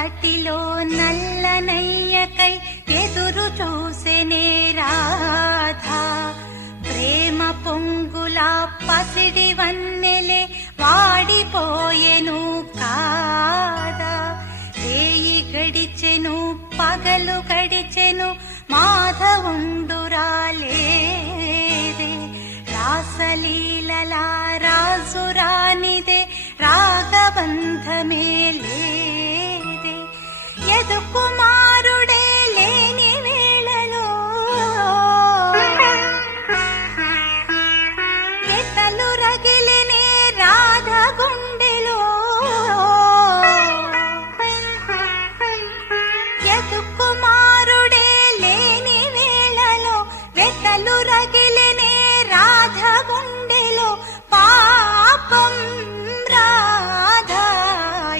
తటిలో నల్లనయ్యకై ఎదురు చూసెనే రాధా. ప్రేమ పొంగులా పసిడి వన్నెలే వాడిపోయెను కాదా. రేయి గడిచెను పగలు గడిచెను మాధవుండురాలేదే. రాసలీలలా రాజురానిదే రాగబంధమే లేదే. ఎదుకు